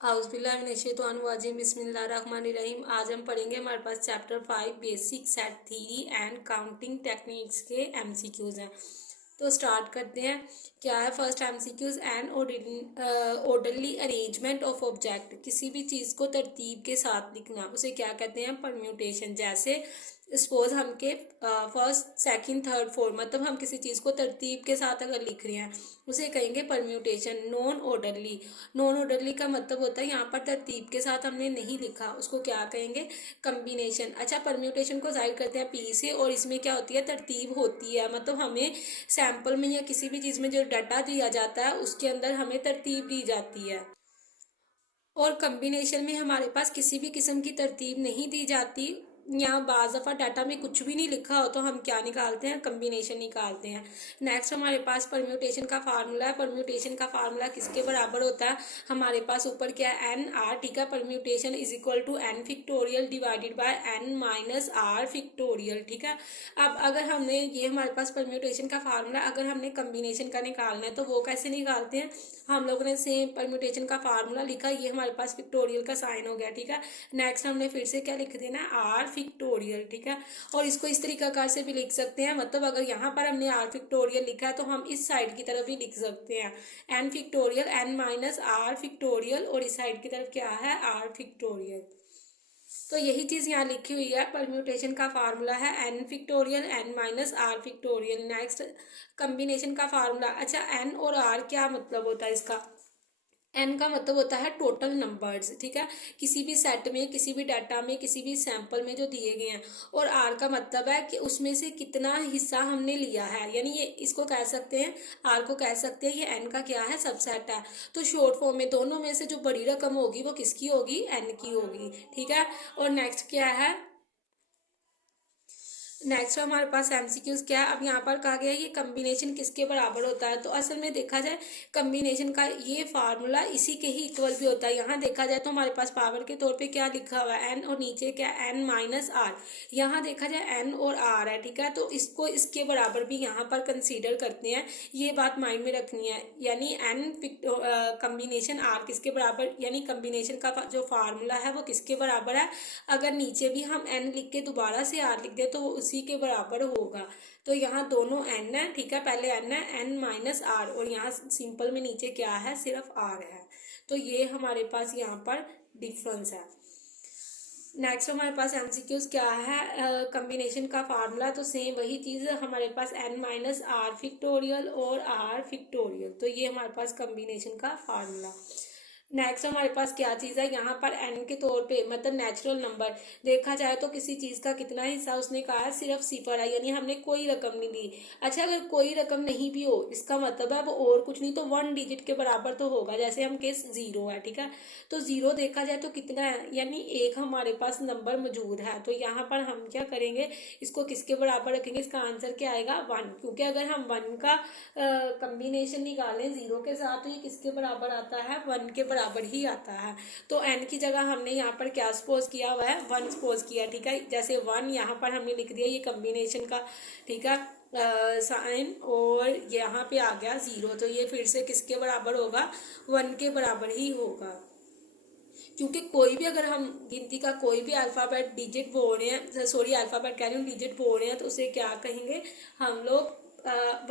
आउज़बिल्लाहिमिनश्शैतानिर्रजीम बिस्मिल्लाहिर्रहमानिर्रहीम। आज हम पढ़ेंगे हमारे पास chapter 5 basic set theory and counting techniques के एमसीक्यूज़ हैं। तो स्टार्ट करते हैं। क्या है first MCQs? And orderly arrangement of object. किसी भी चीज़ को तरतीब के साथ लिखना उसे क्या कहते हैं? परम्यूटेशन। जैसे सपोज हम के फर्स्ट सेकंड थर्ड फोर्थ, मतलब हम किसी चीज़ को तरतीब के साथ अगर लिख रहे हैं उसे कहेंगे permutation. Non orderly, non orderly का मतलब होता है यहाँ पर तरतीब के साथ हमने नहीं लिखा, उसको क्या कहेंगे? कम्बिनेशन। अच्छा, परम्यूटेशन को जाहिर करते हैं पी से, और इसमें क्या होती है? तरतीब होती है, मतलब हमें सैंपल में या किसी भी चीज़ में जो डाटा दिया जाता है उसके अंदर हमें तरतीब दी जाती है। और कम्बिनेशन में हमारे पास किसी भी किस्म की तरतीब नहीं दी जाती। यहाँ बाज़ दफ़ा डाटा में कुछ भी नहीं लिखा हो तो हम क्या निकालते हैं? कम्बिनेशन निकालते हैं। नेक्स्ट हमारे पास परम्यूटेशन का फार्मूला है। परम्यूटेशन का फार्मूला किसके बराबर होता है? हमारे पास ऊपर क्या है? एन आर, ठीक है। Permutation is equal to N factorial divided by N minus R factorial, ठीक है। अब अगर हमने ये हमारे पास परम्यूटेशन का फार्मूला, अगर हमने कम्बिनेशन का निकालना है तो वो कैसे निकालते हैं? हम लोगों ने सेम परम्यूटेशन का फार्मूला लिखा, ये हमारे पास फिक्टोरियल का साइन हो गया, ठीक है। नेक्स्ट हमने फिर से क्या लिख देना? आर फिक्टोरियल, ठीक है। और इसको इस तरीकाकार से भी लिख सकते हैं, मतलब अगर यहाँ पर हमने आर फिक्टोरियल लिखा है तो हम इस साइड की तरफ भी लिख सकते हैं N factorial, N minus R factorial, और इस साइड की तरफ क्या है? R factorial. तो यही चीज़ यहाँ लिखी हुई है। परम्यूटेशन का फार्मूला है N factorial, N minus R factorial. Next combination का फार्मूला। अच्छा, एन और आर क्या मतलब होता है इसका? एन का मतलब होता है टोटल नंबर्स, ठीक है, किसी भी सेट में, किसी भी डाटा में, किसी भी सैंपल में जो दिए गए हैं। और आर का मतलब है कि उसमें से कितना हिस्सा हमने लिया है, यानी ये इसको कह सकते हैं, आर को कह सकते हैं ये एन का क्या है? सबसेट है। तो शॉर्ट फॉर्म में दोनों में से जो बड़ी रकम होगी वो किसकी होगी? एन की होगी, ठीक है। और नेक्स्ट क्या है? नेक्स्ट हमारे पास एमसीक्यूज क्या है? अब यहाँ पर कहा गया है ये कम्बिनेशन किसके बराबर होता है, तो असल में देखा जाए कम्बिनेशन का ये फार्मूला इसी के ही इक्वल भी होता है। यहाँ देखा जाए तो हमारे पास पावर के तौर पे क्या लिखा हुआ है? एन, और नीचे क्या? N minus R. यहाँ देखा जाए एन और आर है, ठीक है, तो इसको इसके बराबर भी यहाँ पर कंसीडर करते हैं, ये बात माइंड में रखनी है। यानी एन कम्बिनेशन आर किसके बराबर, यानी कम्बिनेशन का जो फार्मूला है वो किसके बराबर है? अगर नीचे भी हम एन लिख के दोबारा से आर लिख दे तो वो उसी के बराबर होगा। तो यहाँ दोनों एन है, ठीक है, पहले एन है, एन माइनस आर, और यहाँ सिंपल में नीचे क्या है? सिर्फ आर है। तो ये हमारे पास यहाँ पर डिफरेंस है। नेक्स्ट हमारे पास एमसीक्यूज क्या है? कम्बिनेशन का फार्मूला, तो सेम वही चीज़ है हमारे पास, एन माइनस आर फिक्टोरियल और आर फिक्टोरियल। तो ये हमारे पास कम्बिनेशन का फार्मूला। नेक्स्ट हमारे पास क्या चीज़ है? यहाँ पर एन के तौर पे, मतलब नेचुरल नंबर देखा जाए तो किसी चीज़ का कितना हिस्सा उसने कहा है? सिर्फ सिफर है, यानी हमने कोई रकम नहीं दी। अच्छा, अगर कोई रकम नहीं भी हो इसका मतलब है वो और कुछ नहीं तो वन डिजिट के बराबर तो होगा। जैसे हम केस जीरो है, ठीक है, तो जीरो देखा जाए तो कितना है? यानी एक हमारे पास नंबर मौजूद है। तो यहाँ पर हम क्या करेंगे? इसको किसके बराबर रखेंगे? इसका आंसर क्या आएगा? वन, क्योंकि अगर हम वन का कम्बिनेशन निकालें जीरो के साथ तो ये किसके बराबर आता है? वन के बराबर ही आता है। तो एन की जगह हमने यहाँ पर क्या सपोज किया हुआ है? वन सपोज किया, ठीक है। जैसे वन यहाँ पर हमने लिख दिया ये कम्बिनेशन का, ठीक है, साइन, और यहाँ पे आ गया जीरो, तो ये फिर से किसके बराबर होगा? वन के बराबर ही होगा। क्योंकि कोई भी, अगर हम गिनती का कोई भी अल्फ़ाबेट डिजिट बोल रहे हैं, सॉरी अल्फ़ाबेट कह रही हूँ, डिजिट बोल रहे हैं, तो उसे क्या कहेंगे हम लोग?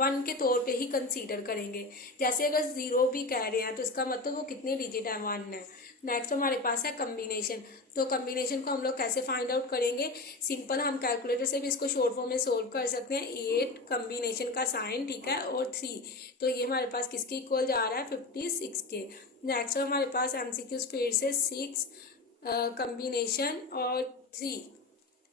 वन के तौर पे ही कंसीडर करेंगे। जैसे अगर जीरो भी कह रहे हैं तो इसका मतलब वो कितने डिजिट है? वन है। नेक्स्ट हमारे पास है कम्बिनेशन। तो कम्बिनेशन को हम लोग कैसे फाइंड आउट करेंगे? सिंपल, हम कैलकुलेटर से भी इसको शॉर्ट फॉर्म में सोल्व कर सकते हैं। एट कम्बिनेशन का साइन, ठीक है, और थ्री, तो ये हमारे पास किसके इक्वल जा रहा है? 56 के। नेक्स्ट हमारे पास एमसीक्यूज फिर से सिक्स कम्बिनेशन और थ्री,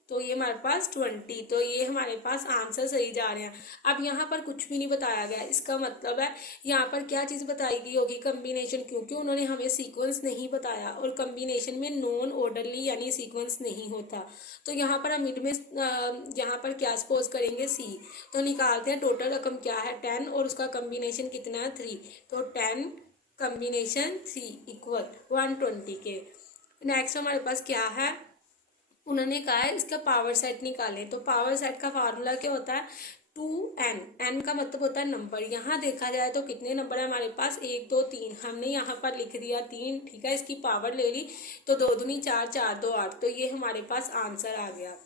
तो ये हमारे पास 20, तो ये हमारे पास आंसर सही जा रहे हैं। अब यहाँ पर कुछ भी नहीं बताया गया, इसका मतलब है यहाँ पर क्या चीज़ बताई गई होगी? कम्बिनेशन, क्योंकि उन्होंने हमें सीक्वेंस नहीं बताया, और कम्बिनेशन में नॉन ऑर्डरली यानी सीक्वेंस नहीं होता। तो यहाँ पर हम मिड में यहाँ पर क्या सपोज करेंगे? सी। तो निकालते हैं टोटल रकम क्या है? 10, और उसका कम्बिनेशन कितना है? 3, तो 10 कम्बिनेशन 3 इक्वल 120 के। नेक्स्ट हमारे पास क्या है? उन्होंने कहा है इसका पावर सेट निकालें। तो पावर सेट का फार्मूला क्या होता है? 2n, n का मतलब होता है नंबर। यहाँ देखा जाए तो कितने नंबर है हमारे पास, 1 2 3, हमने यहाँ पर लिख दिया 3, ठीक है, इसकी पावर ले ली तो 2 दूनी 4, 4 2 8, तो ये हमारे पास आंसर आ गया।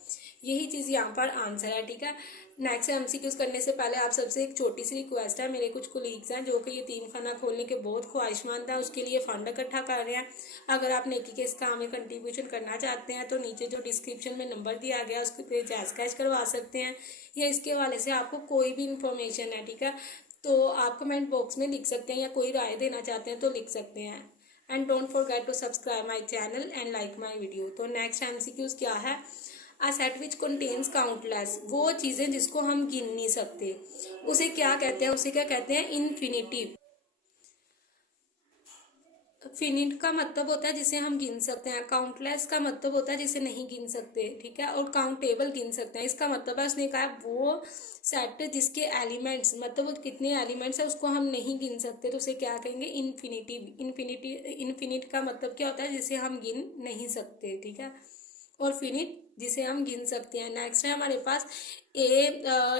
यही चीज़ यहाँ पर आंसर है, ठीक है। नेक्स्ट एमसीक्यूज करने से पहले आप सबसे एक छोटी सी रिक्वेस्ट है, मेरे कुछ कोलीग्स हैं जो कि ये तीन खाना खोलने के बहुत ख्वाहिशमंद है, उसके लिए फंड इकट्ठा कर रहे हैं। अगर आप नेकी के इस काम में कंट्रीब्यूशन करना चाहते हैं तो नीचे जो डिस्क्रिप्शन में नंबर दिया गया उसके पे जैज़ कैश करवा सकते हैं, या इसके हवाले से आपको कोई भी इंफॉर्मेशन है, ठीक है, तो आप कमेंट बॉक्स में लिख सकते हैं, या कोई राय देना चाहते हैं तो लिख सकते हैं। And don't forget to subscribe my channel and like my video. तो नेक्स्ट एमसीक्यूज क्या है, a set which contains countless, वो चीज़ें जिसको हम गिन नहीं सकते उसे क्या कहते हैं, उसे क्या कहते हैं, इन्फिनिटिव। फिनिट का मतलब होता है जिसे हम गिन सकते हैं, काउंटलेस का मतलब होता है जिसे नहीं गिन सकते, ठीक है, और काउंटेबल गिन सकते हैं। इसका मतलब है उसने कहा वो सेट जिसके एलिमेंट्स, मतलब वो कितने एलिमेंट्स है उसको हम नहीं गिन सकते, तो उसे क्या कहेंगे, इन्फिनिटिव। इन्फिनिट का मतलब क्या होता है, जिसे हम गिन नहीं सकते, ठीक है, और फिनिट जिसे हम गिन सकते हैं। नेक्स्ट है हमारे पास ए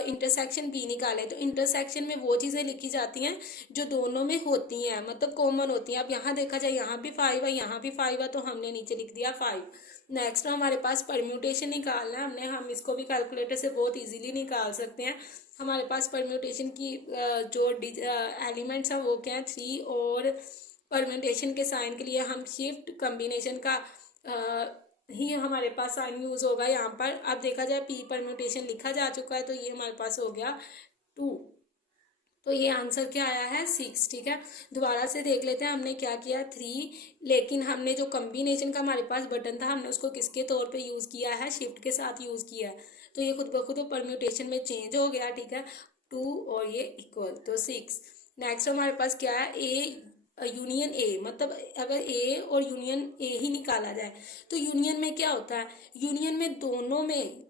इंटरसेक्शन बी निकाले, तो इंटरसेक्शन में वो चीज़ें लिखी जाती हैं जो दोनों में होती हैं, मतलब कॉमन होती हैं। अब यहाँ देखा जाए यहाँ भी 5 है, यहाँ भी 5 है, तो हमने नीचे लिख दिया 5। नेक्स्ट हमारे पास परम्यूटेशन निकालना है हमने, हम इसको भी कैलकुलेटर से बहुत इजीली निकाल सकते हैं। हमारे पास परम्यूटेशन की जो एलिमेंट्स हैं वो क्या है, 3, और परम्यूटेशन के साइन के लिए हम शिफ्ट कम्बिनेशन का ही हमारे पास साइन यूज होगा यहाँ पर। अब देखा जाए पी परम्यूटेशन लिखा जा चुका है, तो ये हमारे पास हो गया 2, तो ये आंसर क्या आया है, 6, ठीक है। दोबारा से देख लेते हैं हमने क्या किया, 3, लेकिन हमने जो कम्बिनेशन का हमारे पास बटन था हमने उसको किसके तौर पे यूज़ किया है, शिफ्ट के साथ यूज़ किया है, तो ये खुद ब खुद परम्यूटेशन में चेंज हो गया, ठीक है, 2 और ये इक्वल, तो 6। नेक्स्ट हमारे पास क्या है, ए यूनियन ए, मतलब अगर ए और यूनियन ए ही निकाला जाए तो यूनियन में क्या होता है, यूनियन में दोनों में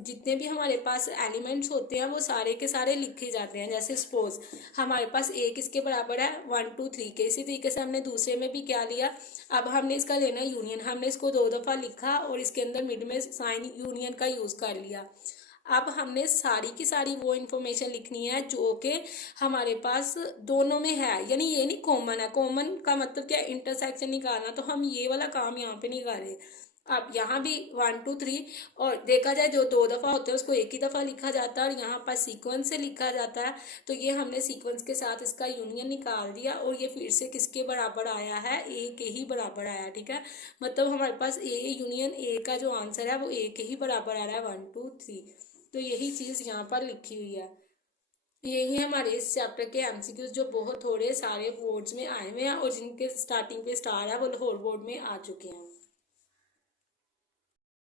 जितने भी हमारे पास एलिमेंट्स होते हैं वो सारे के सारे लिखे जाते हैं। जैसे सपोज हमारे पास ए किसके बराबर है, 1 2 3 के, इसी तरीके से हमने दूसरे में भी क्या लिया, अब हमने इसका लेना यूनियन, हमने इसको 2 दफ़ा लिखा और इसके अंदर मिड में साइन यूनियन का यूज़ कर लिया। अब हमने सारी की सारी वो इन्फॉर्मेशन लिखनी है जो कि हमारे पास दोनों में है, यानी ये नहीं कॉमन है। कॉमन का मतलब क्या, इंटरसेक्शन निकालना, तो हम ये वाला काम यहाँ पे नहीं कर रहे। अब यहाँ भी 1 2 3, और देखा जाए जो 2 दफ़ा होते हैं उसको एक ही दफ़ा लिखा जाता है, और यहाँ पर सीक्वेंस से लिखा जाता है, तो ये हमने सीक्वेंस के साथ इसका यूनियन निकाल दिया, और ये फिर से किसके बराबर आया है, ए के ही बराबर आया, ठीक है। मतलब हमारे पास ए यूनियन ए का जो आंसर है वो ए के ही बराबर आ रहा है, 1 2 3, तो यही चीज़ यहाँ पर लिखी हुई है। यही है हमारे इस चैप्टर के एमसीक्यूज जो बहुत थोड़े सारे बोर्ड्स में आए हुए हैं, और जिनके स्टार्टिंग पे स्टार है वो लाहौर बोर्ड में आ चुके हैं।